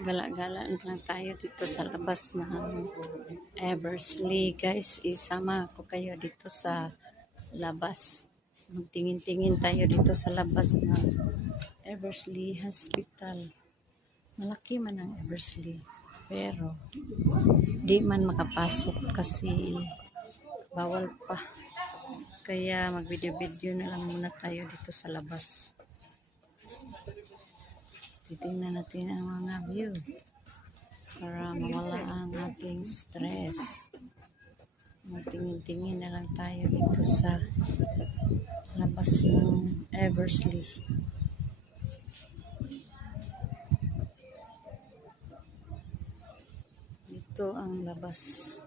Gala-gala lang tayo dito sa labas ng Eversley. Guys, isama ko kayo dito sa labas. Magtingin-tingin tayo dito sa labas ng Eversley Hospital. Malaki man ang Eversley, pero di man makapasok kasi bawal pa. Kaya mag-video-video na lang muna tayo dito sa labas. Titingnan natin ang mga view para mawala ang ating stress. Magtingin-tingin na lang tayo dito sa labas ng Eversley. Ito ang labas.